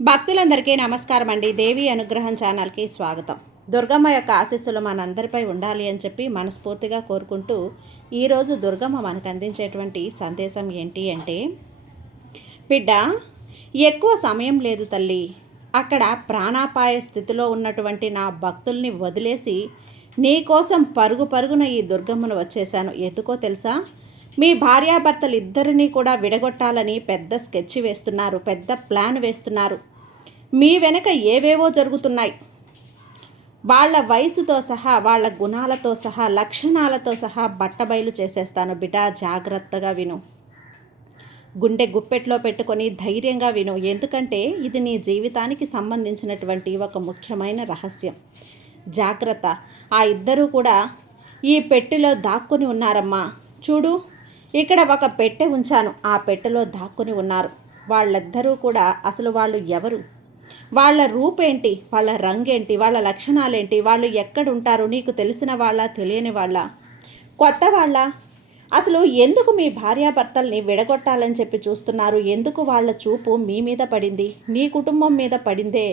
భక్తులందరికీ నమస్కారం అండి. దేవి అనుగ్రహం ఛానల్కి స్వాగతం. దుర్గమ్మ యొక్క ఆశీస్సులు మనందరిపై ఉండాలి అని చెప్పి మనస్ఫూర్తిగా కోరుకుంటూ ఈరోజు దుర్గమ్మ మనకు అందించేటువంటి సందేశం ఏంటి అంటే, బిడ్డ, ఎక్కువ సమయం లేదు తల్లి. అక్కడ ప్రాణాపాయ స్థితిలో ఉన్నటువంటి నా భక్తుల్ని వదిలేసి నీకోసం పరుగు పరుగున ఈ దుర్గమ్మను వచ్చేశాను. ఎందుకో తెలుసా? మీ భార్యాభర్తలు ఇద్దరినీ కూడా విడగొట్టాలని పెద్ద స్కెచ్ వేస్తున్నారు, పెద్ద ప్లాన్ వేస్తున్నారు. మీ వెనక ఏవేవో జరుగుతున్నాయి. వాళ్ళ వయసుతో సహా, వాళ్ళ గుణాలతో సహా, లక్షణాలతో సహా బట్టబయలు చేసేస్తాను. బిడ్డ, జాగ్రత్తగా విను. గుండె గుప్పెట్లో పెట్టుకొని ధైర్యంగా విను. ఎందుకంటే ఇది నీ జీవితానికి సంబంధించినటువంటి ఒక ముఖ్యమైన రహస్యం. జాగ్రత్త. ఆ ఇద్దరూ కూడా ఈ పెట్టెలో దాక్కుని ఉన్నారమ్మా. చూడు, ఇక్కడ ఒక పెట్టె ఉంచాను. ఆ పెట్టెలో దాక్కుని ఉన్నారు. వాళ్ళిద్దరూ కూడా అసలు వాళ్ళు ఎవరు, వాళ్ళ రూపేంటి, వాళ్ళ రంగేంటి, వాళ్ళ లక్షణాలేంటి, వాళ్ళు ఎక్కడుంటారు, నీకు తెలిసిన వాళ్ళ, తెలియని వాళ్ళ, కొత్త వాళ్ళ, అసలు ఎందుకు మీ భార్యాభర్తల్ని విడగొట్టాలని చెప్పి చూస్తున్నారు? ఎందుకు వాళ్ళ చూపు మీ మీద పడింది? నీ కుటుంబం మీద పడిందే,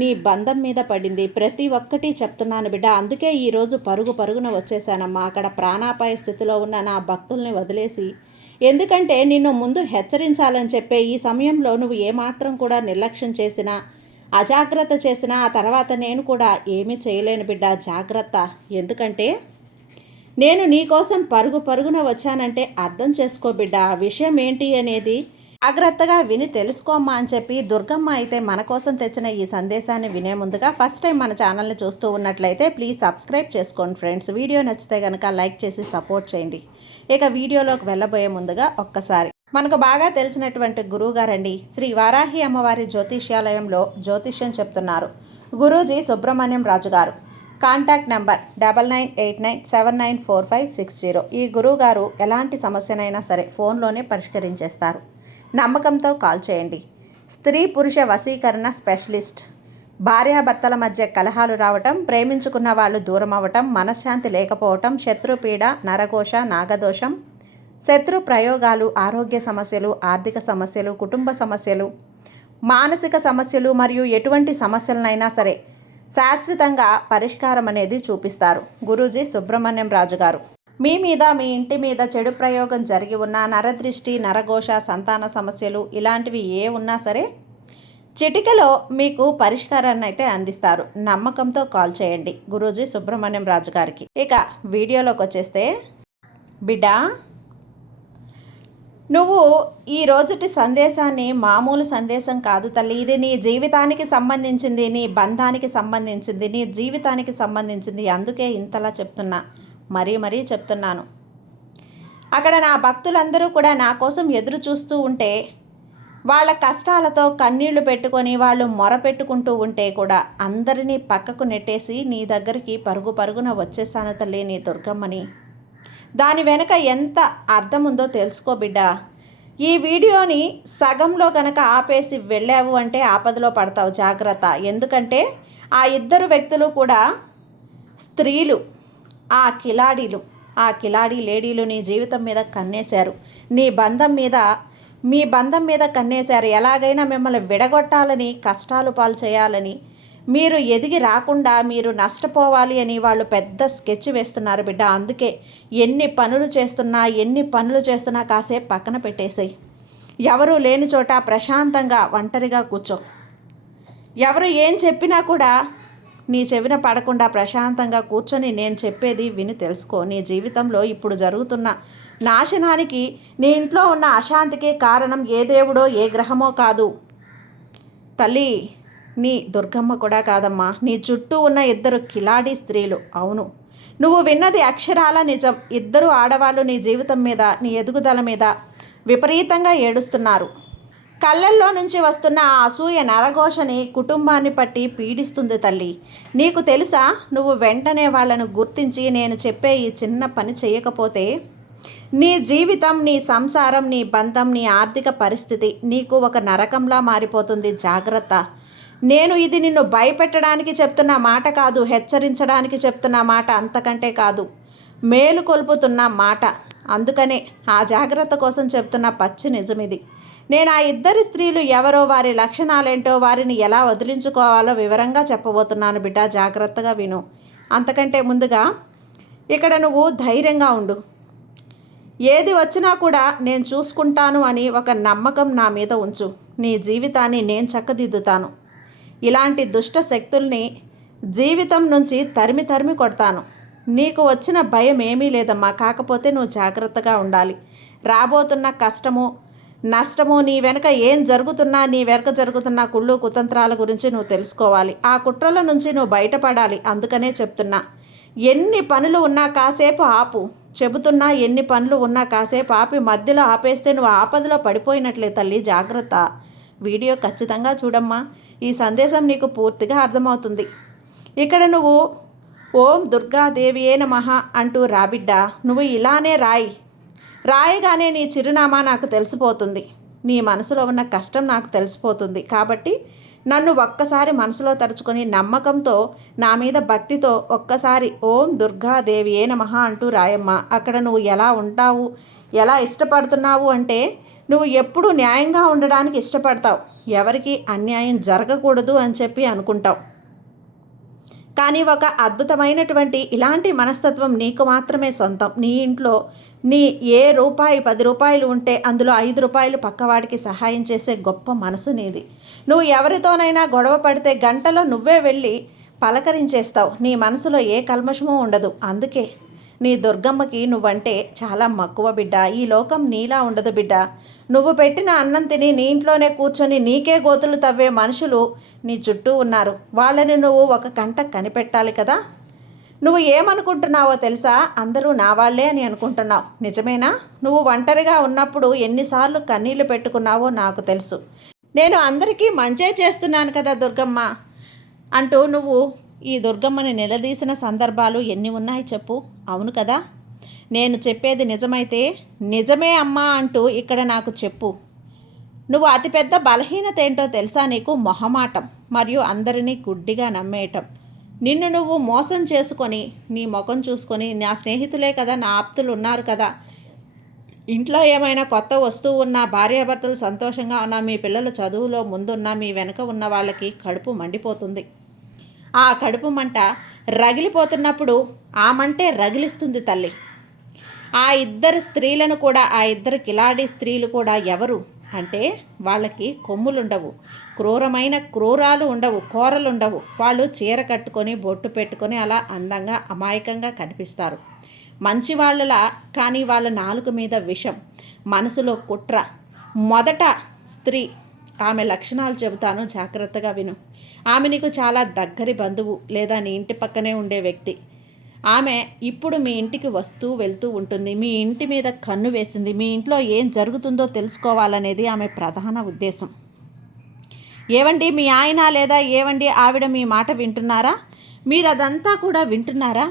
నీ బంధం మీద పడింది. ప్రతి ఒక్కటి చెప్తున్నాను బిడ్డ. అందుకే ఈరోజు పరుగున వచ్చేసానమ్మా. అక్కడ ప్రాణాపాయ స్థితిలో ఉన్న నా భక్తుల్ని వదిలేసి, ఎందుకంటే నిన్ను ముందు హెచ్చరించాలని చెప్పే ఈ సమయంలో నువ్వు ఏమాత్రం కూడా నిర్లక్ష్యం చేసినా, అజాగ్రత్త చేసినా ఆ తర్వాత నేను కూడా ఏమీ చేయలేను బిడ్డ. జాగ్రత్త. ఎందుకంటే నేను నీకోసం పరుగున వచ్చానంటే అర్థం చేసుకో బిడ్డ. ఆ విషయం ఏంటి అనేది జాగ్రత్తగా విని తెలుసుకోమ్మా అని చెప్పి దుర్గమ్మ అయితే మన కోసం తెచ్చిన ఈ సందేశాన్ని వినే ముందుగా ఫస్ట్ టైం మన ఛానల్ని చూస్తూ ఉన్నట్లయితే ప్లీజ్ సబ్స్క్రైబ్ చేసుకోండి ఫ్రెండ్స్. వీడియో నచ్చితే కనుక లైక్ చేసి సపోర్ట్ చేయండి. ఇక వీడియోలోకి వెళ్ళబోయే ముందుగా ఒక్కసారి మనకు బాగా తెలిసినటువంటి గురువుగారండి, శ్రీ వారాహి అమ్మవారి జ్యోతిష్యాలయంలో జ్యోతిష్యం చెప్తున్నారు గురూజీ సుబ్రహ్మణ్యం రాజు గారు. Contact number 9989794560. ఈ గురువుగారు ఎలాంటి సమస్యనైనా సరే ఫోన్లోనే పరిష్కరించేస్తారు. నమ్మకంతో కాల్ చేయండి. స్త్రీ పురుష వశీకరణ స్పెషలిస్ట్. భార్యాభర్తల మధ్య కలహాలు రావటం, ప్రేమించుకున్న వాళ్ళు దూరం అవ్వటం, మనశ్శాంతి లేకపోవటం, శత్రుపీడ, నరఘోష, నాగదోషం, శత్రు ప్రయోగాలు, ఆరోగ్య సమస్యలు, ఆర్థిక సమస్యలు, కుటుంబ సమస్యలు, మానసిక సమస్యలు మరియు ఎటువంటి సమస్యలనైనా సరే శాశ్వతంగా పరిష్కారం అనేది చూపిస్తారు గురూజీ సుబ్రహ్మణ్యం రాజు గారు. మీ మీద, మీ ఇంటి మీద చెడు ప్రయోగం జరిగి ఉన్నా, నరదృష్టి, నరఘోష, సంతాన సమస్యలు ఇలాంటివి ఏ ఉన్నా సరే చిటికలో మీకు పరిష్కారాన్ని అయితే అందిస్తారు. నమ్మకంతో కాల్ చేయండి గురూజీ సుబ్రహ్మణ్యం రాజు గారికి. ఇక వీడియోలోకి వచ్చేస్తే, బిడ్డ, నువ్వు ఈ రోజుటి సందేశాన్ని మామూలు సందేశం కాదు తల్లి. ఇది నీ జీవితానికి సంబంధించింది, నీ బంధానికి సంబంధించింది, నీ జీవితానికి సంబంధించింది. అందుకే ఇంతలా చెప్తున్నా, మరీ చెప్తున్నాను. అక్కడ నా భక్తులందరూ కూడా నా కోసం ఎదురు చూస్తూ ఉంటే, వాళ్ళ కష్టాలతో కన్నీళ్లు పెట్టుకొని వాళ్ళు మొర పెట్టుకుంటూ ఉంటే కూడా అందరినీ పక్కకు నెట్టేసి నీ దగ్గరికి పరుగున వచ్చేసాను తల్లి, నీ దుర్గమ్మని. దాని వెనుక ఎంత అర్థం ఉందో తెలుసుకో బిడ్డ. ఈ వీడియోని సగంలో కనుక ఆపేసి వెళ్ళావు అంటే ఆపదలో పడతావు. జాగ్రత్త. ఎందుకంటే ఆ ఇద్దరు వ్యక్తులు కూడా స్త్రీలు, ఆ కిలాడి లేడీలు నీ జీవితం మీద కన్నేశారు. మీ బంధం మీద కన్నేశారు. ఎలాగైనా మిమ్మల్ని విడగొట్టాలని, కష్టాలు పాలు చేయాలని, మీరు ఎదిగి రాకుండా మీరు నష్టపోవాలి అని వాళ్ళు పెద్ద స్కెచ్ వేస్తున్నారు బిడ్డ. అందుకే ఎన్ని పనులు చేస్తున్నా కాసేపు పక్కన పెట్టేసాయి. ఎవరు లేని చోట ప్రశాంతంగా ఒంటరిగా కూర్చో. ఎవరు ఏం చెప్పినా కూడా నీ చెవిన పడకుండా ప్రశాంతంగా కూర్చొని నేను చెప్పేది విని తెలుసుకో. నీ జీవితంలో ఇప్పుడు జరుగుతున్న నాశనానికి, నీ ఇంట్లో ఉన్న అశాంతికి కారణం ఏ దేవుడో ఏ గ్రహమో కాదు తల్లి, నీ దుర్గమ్మ కూడా కాదమ్మా. నీ చుట్టూ ఉన్న ఇద్దరు కిలాడి స్త్రీలు. అవును, నువ్వు విన్నది అక్షరాల నిజం. ఇద్దరు ఆడవాళ్ళు నీ జీవితం మీద, నీ ఎదుగుదల మీద విపరీతంగా ఏడుస్తున్నారు. కళ్ళల్లో నుంచి వస్తున్న ఆ అసూయ నరఘోషని కుటుంబాన్ని పట్టి పీడిస్తుంది తల్లి. నీకు తెలుసా, నువ్వు వెంటనే వాళ్ళను గుర్తించి నేను చెప్పే ఈ చిన్న పని చేయకపోతే నీ జీవితం, నీ సంసారం, నీ బంధం, నీ ఆర్థిక పరిస్థితి నీకు ఒక నరకంలా మారిపోతుంది. జాగ్రత్త. నేను ఇది నిన్ను భయపెట్టడానికి చెప్తున్న మాట కాదు, హెచ్చరించడానికి చెప్తున్న మాట, అంతకంటే కాదు, మేలు కొల్పుతున్న మాట. అందుకనే ఆ జాగ్రత్త కోసం చెప్తున్న పచ్చి నిజం ఇది. నేను ఆ ఇద్దరి స్త్రీలు ఎవరో, వారి లక్షణాలేంటో, వారిని ఎలా వదిలించుకోవాలో వివరంగా చెప్పబోతున్నాను బిడ్డ, జాగ్రత్తగా విను. అంతకంటే ముందుగా ఇక్కడ నువ్వు ధైర్యంగా ఉండు. ఏది వచ్చినా కూడా నేను చూసుకుంటాను అని ఒక నమ్మకం నా మీద ఉంచు. నీ జీవితాన్ని నేను చక్కదిద్దుతాను. ఇలాంటి దుష్ట శక్తుల్ని జీవితం నుంచి తరిమి తరిమి కొడతాను. నీకు వచ్చిన భయం ఏమీ లేదమ్మా, కాకపోతే నువ్వు జాగ్రత్తగా ఉండాలి. రాబోతున్న కష్టము నష్టము, నీ వెనక ఏం జరుగుతున్నా, నీ వెనక జరుగుతున్న కుళ్ళు కుతంత్రాల గురించి నువ్వు తెలుసుకోవాలి. ఆ కుట్రల నుంచి నువ్వు బయటపడాలి. అందుకనే చెప్తున్నా, ఎన్ని పనులు ఉన్నా కాసేపు ఆపు. చెబుతున్నా, ఎన్ని పనులు ఉన్నా కాసేపు ఆపి మధ్యలో ఆపేస్తే నువ్వు ఆపదలో పడిపోయినట్లే తల్లి, జాగ్రత్త. వీడియో ఖచ్చితంగా చూడమ్మా, ఈ సందేశం నీకు పూర్తిగా అర్థమవుతుంది. ఇక్కడ నువ్వు ఓం దుర్గాదేవియే నమః అంటూ రాబిడ్డ, నువ్వు ఇలానే రాయగానే నీ చిరునామా నాకు తెలిసిపోతుంది. నీ మనసులో ఉన్న కష్టం నాకు తెలిసిపోతుంది. కాబట్టి నన్ను ఒక్కసారి మనసులో తలుచుకొని నమ్మకంతో, నా మీద భక్తితో ఒక్కసారి ఓం దుర్గాదేవియే నమః అంటూ రాయమ్మ. అక్కడ నువ్వు ఎలా ఉంటావు, ఎలా ఇష్టపడుతున్నావు అంటే, నువ్వు ఎప్పుడూ న్యాయంగా ఉండడానికి ఇష్టపడతావు. ఎవరికి అన్యాయం జరగకూడదు అని చెప్పి అనుకుంటావు. కానీ ఒక అద్భుతమైనటువంటి ఇలాంటి మనస్తత్వం నీకు మాత్రమే సొంతం. నీ ఇంట్లో నీ ఏ రూపాయి 10 రూపాయలు ఉంటే అందులో 5 రూపాయలు పక్కవాడికి సహాయం చేసే గొప్ప మనసు నీది. నువ్వు ఎవరితోనైనా గొడవ పడితే గంటలో నువ్వే వెళ్ళి పలకరించేస్తావు. నీ మనసులో ఏ కల్మషమూ ఉండదు. అందుకే నీ దుర్గమ్మకి నువ్వంటే చాలా మక్కువ బిడ్డ. ఈ లోకం నీలా ఉండదు బిడ్డ. నువ్వు పెట్టిన అన్నం తిని నీ ఇంట్లోనే కూర్చొని నీకే గోతులు తవ్వే మనుషులు నీ చుట్టూ ఉన్నారు. వాళ్ళని నువ్వు ఒక కంట కనిపెట్టాలి కదా. నువ్వు ఏమనుకుంటున్నావో తెలుసా? అందరూ నా వాళ్ళే అని అనుకుంటున్నావు. నిజమేనా? నువ్వు ఒంటరిగా ఉన్నప్పుడు ఎన్నిసార్లు కన్నీళ్లు పెట్టుకున్నావో నాకు తెలుసు. నేను అందరికీ మంచే చేస్తున్నాను కదా దుర్గమ్మ అంటూ నువ్వు ఈ దుర్గమ్మని నిలదీసిన సందర్భాలు ఎన్ని ఉన్నాయి చెప్పు. అవును కదా, నేను చెప్పేది నిజమైతే నిజమే అమ్మా అంటూ ఇక్కడ నాకు చెప్పు. నువ్వు అతిపెద్ద బలహీనత ఏంటో తెలుసా నీకు? మొహమాటం మరియు అందరినీ గుడ్డిగా నమ్మేయటం. నిన్ను నువ్వు మోసం చేసుకొని, నీ ముఖం చూసుకొని, నా స్నేహితులే కదా, నా ఆప్తులు ఉన్నారు కదా, ఇంట్లో ఏమైనా కొత్త వస్తువు ఉన్నా, భార్యాభర్తలు సంతోషంగా ఉన్నా, మీ పిల్లలు చదువులో ముందున్నా, మీ వెనక ఉన్న వాళ్ళకి కడుపు మండిపోతుంది. ఆ కడుపు మంట రగిలిపోతున్నప్పుడు ఆ మంటే రగిలిస్తుంది తల్లి. ఆ ఇద్దరు స్త్రీలను కూడా, ఆ ఇద్దరు కిలాడి స్త్రీలు కూడా ఎవరు అంటే, వాళ్ళకి కొమ్ములుండవు, క్రూరమైన క్రూరాలు ఉండవు, కూరలుండవు. వాళ్ళు చీర కట్టుకొని బొట్టు పెట్టుకొని అలా అందంగా అమాయకంగా కనిపిస్తారు, మంచి వాళ్ళలా. కానీ వాళ్ళ నాలుక మీద విషం, మనసులో కుట్ర. మొదట స్త్రీ, ఆమె లక్షణాలు చెబుతాను, జాగ్రత్తగా విను. ఆమె నీకు చాలా దగ్గరి బంధువు లేదా నీ ఇంటి పక్కనే ఉండే వ్యక్తి. ఆమె ఇప్పుడు మీ ఇంటికి వస్తూ వెళ్తూ ఉంటుంది. మీ ఇంటి మీద కన్ను వేసింది. మీ ఇంట్లో ఏం జరుగుతుందో తెలుసుకోవాలనేది ఆమె ప్రధాన ఉద్దేశం. ఏవండి మీ ఆయన లేదా ఏవండి ఆవిడ మీ మాట వింటున్నారా? మీరు అదంతా కూడా వింటున్నారా?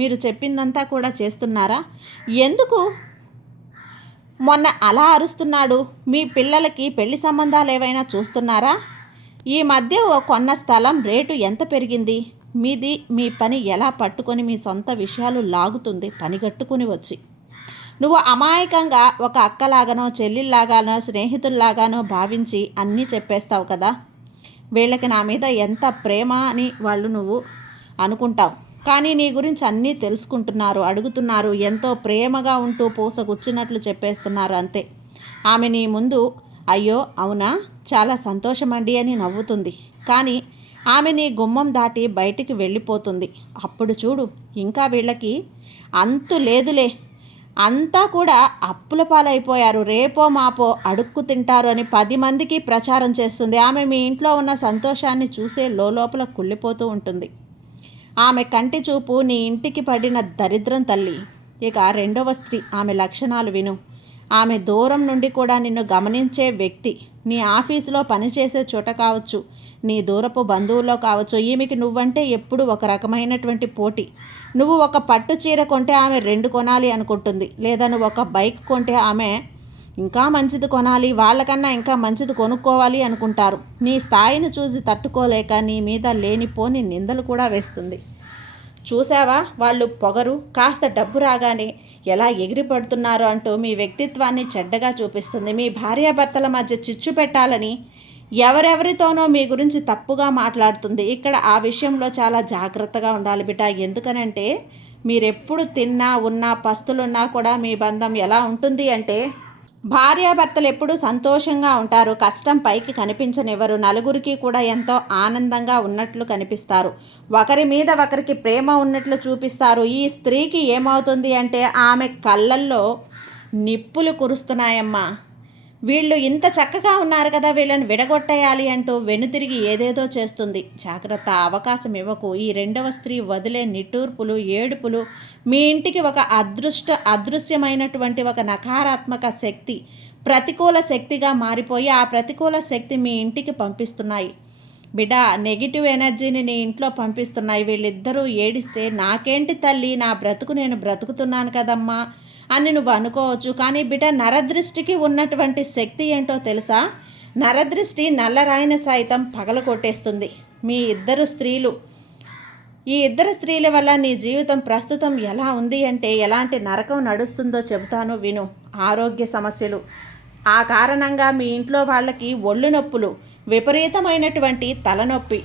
మీరు చెప్పిందంతా కూడా చేస్తున్నారా? ఎందుకు మొన్న అలా అరుస్తున్నాడు? మీ పిల్లలకి పెళ్లి సంబంధాలు ఏవైనా చూస్తున్నారా? ఈ మధ్య కొన్న స్థలం రేటు ఎంత పెరిగింది? మీది మీ పని ఎలా పట్టుకొని మీ సొంత విషయాలు లాగుతుంది పనిగట్టుకుని వచ్చి. నువ్వు అమాయకంగా ఒక అక్కలాగానో చెల్లిలాగానో స్నేహితుల్లాగానో భావించి అన్నీ చెప్పేస్తావు కదా. వీళ్ళకి నా మీద ఎంత ప్రేమ అని వాళ్ళు నువ్వు అనుకుంటావు. కానీ నీ గురించి అన్నీ తెలుసుకుంటున్నారు, అడుగుతున్నారు, ఎంతో ప్రేమగా ఉంటూ పూసగుచ్చినట్లు చెప్పేస్తున్నారు అంతే. ఆమె నీ ముందు అయ్యో అవునా చాలా సంతోషమండి అని నవ్వుతుంది. కానీ ఆమె నీ గుమ్మం దాటి బయటికి వెళ్ళిపోతుంది. అప్పుడు చూడు, ఇంకా వీళ్ళకి అంతు లేదులే, అంతా కూడా అప్పుల పాలైపోయారు, రేపో మాపో అడుక్కు తింటారు అని 10 మందికి ప్రచారం చేస్తుంది. ఆమె మీ ఇంట్లో ఉన్న సంతోషాన్ని చూసే లోపల కుళ్ళిపోతూ ఉంటుంది. ఆమె కంటి చూపు నీ ఇంటికి పడిన దరిద్రం తల్లి. ఇక రెండవ స్త్రీ, ఆమె లక్షణాలు విను. ఆమె దూరం నుండి కూడా నిన్ను గమనించే వ్యక్తి. నీ ఆఫీసులో పనిచేసే చోట కావచ్చు, నీ దూరపు బంధువుల్లో కావచ్చు, ఈమెకి నువ్వంటే ఎప్పుడు ఒక రకమైనటువంటి పోటీ. నువ్వు ఒక పట్టు చీర కొంటే ఆమె 2 కొనాలి అనుకుంటుంది. లేదా నువ్వు ఒక బైక్ కొంటే ఆమె ఇంకా మంచిది కొనాలి, వాళ్ళకన్నా ఇంకా మంచిది కొనుక్కోవాలి అనుకుంటారు. నీ స్థాయిని చూసి తట్టుకోలేక నీ మీద లేనిపోని నిందలు కూడా వేస్తుంది. చూసావా, వాళ్ళు పొగరు, కాస్త డబ్బు రాగానే ఎలా ఎగిరిపడుతున్నారు అంటూ మీ వ్యక్తిత్వాన్ని చెడ్డగా చూపిస్తుంది. మీ భార్యాభర్తల మధ్య చిచ్చు పెట్టాలని ఎవరెవరితోనో మీ గురించి తప్పుగా మాట్లాడుతుంది. ఇక్కడ ఆ విషయంలో చాలా జాగ్రత్తగా ఉండాలి బిడ్డ. ఎందుకనంటే మీరెప్పుడు తిన్నా ఉన్నా పస్తులున్నా కూడా మీ బంధం ఎలా ఉంటుంది అంటే భార్యాభర్తలు ఎప్పుడూ సంతోషంగా ఉంటారు. కష్టం పైకి కనిపించనివ్వరు. నలుగురికి కూడా ఎంతో ఆనందంగా ఉన్నట్లు కనిపిస్తారు. ఒకరి మీద ఒకరికి ప్రేమ ఉన్నట్లు చూపిస్తారు. ఈ స్త్రీకి ఏమవుతుంది అంటే ఆమె కళ్ళల్లో నిప్పులు కురుస్తున్నాయమ్మా. వీళ్ళు ఇంత చక్కగా ఉన్నారు కదా, వీళ్ళని విడగొట్టేయాలి అంటూ వెనుతిరిగి ఏదేదో చేస్తుంది. జాగ్రత్త, అవకాశం ఇవ్వకు. ఈ రెండవ స్త్రీ వదిలే నిట్టూర్పులు, ఏడుపులు మీ ఇంటికి ఒక అదృశ్యమైనటువంటి ఒక నకారాత్మక శక్తి, ప్రతికూల శక్తిగా మారిపోయి ఆ ప్రతికూల శక్తి మీ ఇంటికి పంపిస్తున్నాయి. బిడ్డ, నెగిటివ్ ఎనర్జీని నీ ఇంట్లో పంపిస్తున్నాయి. వీళ్ళిద్దరూ ఏడిస్తే నాకేంటి తల్లి, నా బ్రతుకు నేను బ్రతుకుతున్నాను కదమ్మా అని నువ్వు అనుకోవచ్చు. కానీ బిడ్డ, నరదృష్టికి ఉన్నటువంటి శక్తి ఏంటో తెలుసా? నరదృష్టి నల్లరాయిని సైతం పగల కొట్టేస్తుంది. ఈ ఇద్దరు స్త్రీల వల్ల నీ జీవితం ప్రస్తుతం ఎలా ఉంది అంటే ఎలాంటి నరకం నడుస్తుందో చెబుతాను విను. ఆరోగ్య సమస్యలు, ఆ కారణంగా మీ ఇంట్లో వాళ్ళకి ఒళ్ళు నొప్పులు, విపరీతమైనటువంటి తలనొప్పి,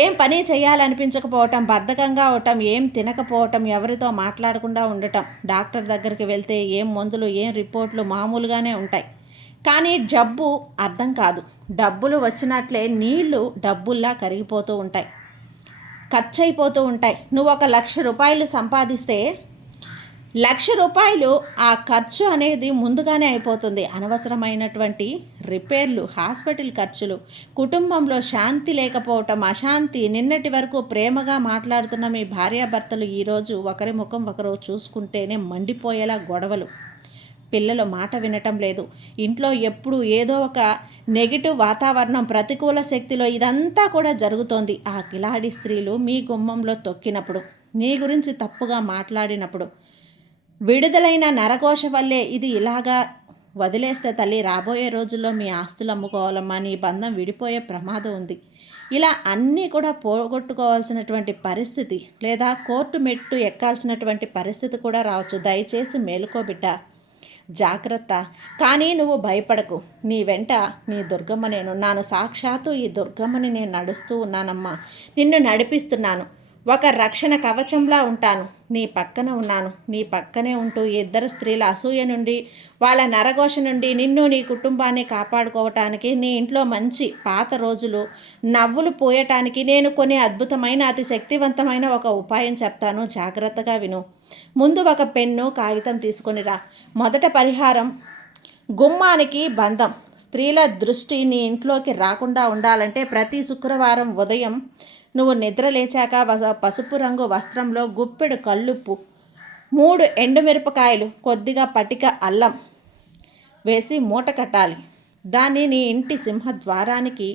ఏం పని చేయాలనిపించకపోవటం, బద్ధకంగా అవటం, ఏం తినకపోవటం, ఎవరితో మాట్లాడకుండా ఉండటం, డాక్టర్ దగ్గరికి వెళ్తే ఏం మందులు ఏం రిపోర్ట్లు మామూలుగానే ఉంటాయి. కానీ జబ్బు అర్థం కాదు. డబ్బులు వచ్చినట్లే నీళ్లు డబ్బుల్లా కరిగిపోతూ ఉంటాయి, ఖర్చు అయిపోతూ ఉంటాయి. నువ్వు 1,00,000 రూపాయలు సంపాదిస్తే 1,00,000 రూపాయలు ఆ ఖర్చు అనేది ముందుగానే అయిపోతుంది. అనవసరమైనటువంటి రిపేర్లు, హాస్పిటల్ ఖర్చులు, కుటుంబంలో శాంతి లేకపోవటం, అశాంతి. నిన్నటి వరకు ప్రేమగా మాట్లాడుతున్న మీ భార్యాభర్తలు ఈరోజు ఒకరి ముఖం ఒకరు చూసుకుంటేనే మండిపోయేలా గొడవలు. పిల్లలు మాట వినటం లేదు. ఇంట్లో ఎప్పుడు ఏదో ఒక నెగిటివ్ వాతావరణం, ప్రతికూల శక్తిలో ఇదంతా కూడా జరుగుతోంది. ఆ కిలాడి స్త్రీలు మీ గుమ్మంలో తొక్కినప్పుడు, నీ గురించి తప్పుగా మాట్లాడినప్పుడు విడుదలైన నరఘోష వల్లే ఇది ఇలాగా వదిలేస్తే తల్లి రాబోయే రోజుల్లో మీ ఆస్తులు అమ్ముకోవాలమ్మా, నీ బంధం విడిపోయే ప్రమాదం ఉంది. ఇలా అన్నీ కూడా పోగొట్టుకోవాల్సినటువంటి పరిస్థితి, లేదా కోర్టు మెట్టు ఎక్కాల్సినటువంటి పరిస్థితి కూడా రావచ్చు. దయచేసి మేలుకోబిడ్డ, జాగ్రత్త. కానీ నువ్వు భయపడకు. నీ వెంట నీ దుర్గమ్మ నేనున్నాను. సాక్షాత్తు ఈ దుర్గమ్మని నేను నడుస్తూ ఉన్నానమ్మా. నిన్ను నడిపిస్తున్నాను. ఒక రక్షణ కవచంలా ఉంటాను. నీ పక్కన ఉన్నాను. నీ పక్కనే ఉంటూ ఇద్దరు స్త్రీల అసూయ నుండి, వాళ్ళ నరఘోష నుండి నిన్ను నీ కుటుంబాన్ని కాపాడుకోవటానికి, నీ ఇంట్లో మంచి పాత రోజులు నవ్వులు పోయటానికి నేను కొన్ని అద్భుతమైన అతి శక్తివంతమైన ఒక ఉపాయం చెప్తాను. జాగ్రత్తగా విను. ముందు ఒక పెన్ను కాగితం తీసుకొనిరా. మొదట పరిహారం, గుమ్మానికి బంధం. స్త్రీల దృష్టి నీ ఇంట్లోకి రాకుండా ఉండాలంటే ప్రతి శుక్రవారం ఉదయం నువ్వు నిద్ర లేచాక పసుపు రంగు వస్త్రంలో గుప్పెడు కల్లుప్పు, 3 ఎండుమిరపకాయలు, కొద్దిగా పటిక అల్లం వేసి మూట కట్టాలి. దాన్ని నీ ఇంటి సింహద్వారానికి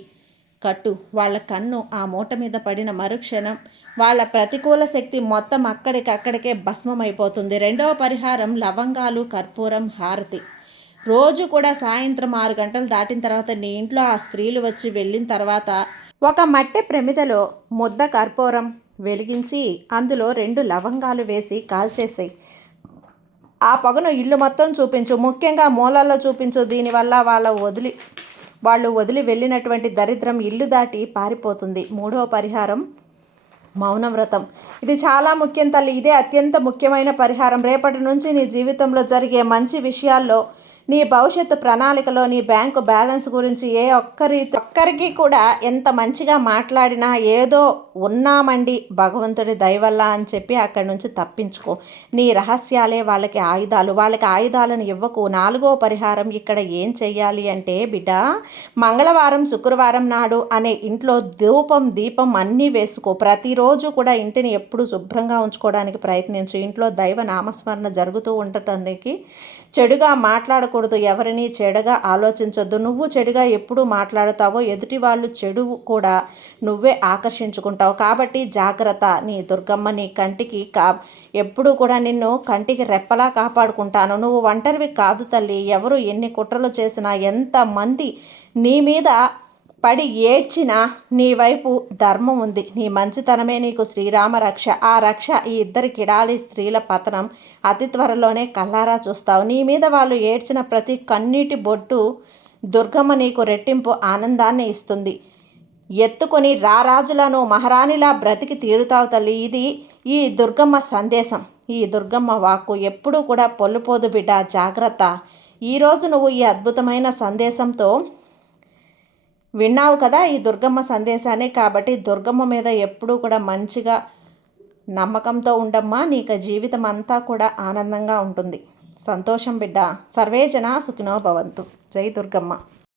కట్టు. వాళ్ళ కన్ను ఆ మూట మీద పడిన మరుక్షణం వాళ్ళ ప్రతికూల శక్తి మొత్తం అక్కడికక్కడికే భస్మమైపోతుంది. రెండవ పరిహారం, లవంగాలు, కర్పూరం, హారతి. రోజు కూడా సాయంత్రం 6 గంటలు దాటిన తర్వాత నీ ఇంట్లో ఆ స్త్రీలు వచ్చి వెళ్ళిన తర్వాత ఒక మట్టె ప్రమిదలో ముద్ద కర్పూరం వెలిగించి అందులో 2 లవంగాలు వేసి కాల్చేసేయి. ఆ పొగను ఇల్లు మొత్తం చూపించు, ముఖ్యంగా మూలల్లో చూపించు. దీనివల్ల వాళ్ళు వదిలి వెళ్ళినటువంటి దరిద్రం ఇల్లు దాటి పారిపోతుంది. మూడవ పరిహారం, మౌనవ్రతం. ఇది చాలా ముఖ్యం తల్లి. ఇదే అత్యంత ముఖ్యమైన పరిహారం. రేపటి నుంచి నీ జీవితంలో జరిగే మంచి విషయాల్లో, నీ భవిష్యత్తు ప్రణాళికలో, నీ బ్యాంకు బ్యాలెన్స్ గురించి ఒక్కరికి కూడా ఎంత మంచిగా మాట్లాడినా ఏదో ఉన్నామండి భగవంతుడి దయవల్ల అని చెప్పి అక్కడి నుంచి తప్పించుకో. నీ రహస్యాలే వాళ్ళకి ఆయుధాలు. వాళ్ళకి ఆయుధాలను ఇవ్వకు. 4వ పరిహారం, ఇక్కడ ఏం చెయ్యాలి అంటే బిడ్డ, మంగళవారం శుక్రవారం నాడు అనే ఇంట్లో ధూపం దీపం అన్నీ వేసుకో. ప్రతిరోజు కూడా ఇంటిని ఎప్పుడు శుభ్రంగా ఉంచుకోవడానికి ప్రయత్నించు. ఇంట్లో దైవ నామస్మరణ జరుగుతూ ఉండటానికి చెడుగా మాట్లాడకూడదు. ఎవరిని చెడుగా ఆలోచించొద్దు. నువ్వు చెడుగా ఎప్పుడు మాట్లాడుతావో ఎదుటి వాళ్ళు చెడు కూడా నువ్వే ఆకర్షించుకుంటావు. కాబట్టి జాగ్రత్త. నీ దుర్గమ్మ నీ కంటికి ఎప్పుడు కూడా నిన్ను కంటికి రెప్పలా కాపాడుకుంటాను. నువ్వు ఒంటరివి కాదు తల్లి. ఎవరు ఎన్ని కుట్రలు చేసినా, ఎంతమంది నీ మీద పడి ఏడ్చినా నీ వైపు ధర్మం ఉంది. నీ మంచితనమే నీకు శ్రీరామ రక్ష. ఆ రక్ష ఈ ఇద్దరి కిడాలి స్త్రీల పతనం అతి త్వరలోనే కల్లారా చూస్తావు. నీ మీద వాళ్ళు ఏడ్చిన ప్రతి కన్నీటి బొట్టు దుర్గమ్మ నీకు రెట్టింపు ఆనందాన్ని ఇస్తుంది. ఎత్తుకొని రారాజులను మహారాణిలా బ్రతికి తీరుతావు తల్లి. ఇది ఈ దుర్గమ్మ సందేశం, ఈ దుర్గమ్మ వాక్కు. ఎప్పుడూ కూడా పొల్లుపోదు బిడ్డ, జాగ్రత్త. ఈరోజు నువ్వు ఈ అద్భుతమైన సందేశంతో విన్నావు కదా ఈ దుర్గమ్మ సందేశాన్ని. కాబట్టి దుర్గమ్మ మీద ఎప్పుడూ కూడా మంచిగా నమ్మకంతో ఉండమ్మా. నీకు జీవితం అంతా కూడా ఆనందంగా ఉంటుంది. సంతోషం బిడ్డ. సర్వే జనా సుఖినో భవంతు. జై దుర్గమ్మ.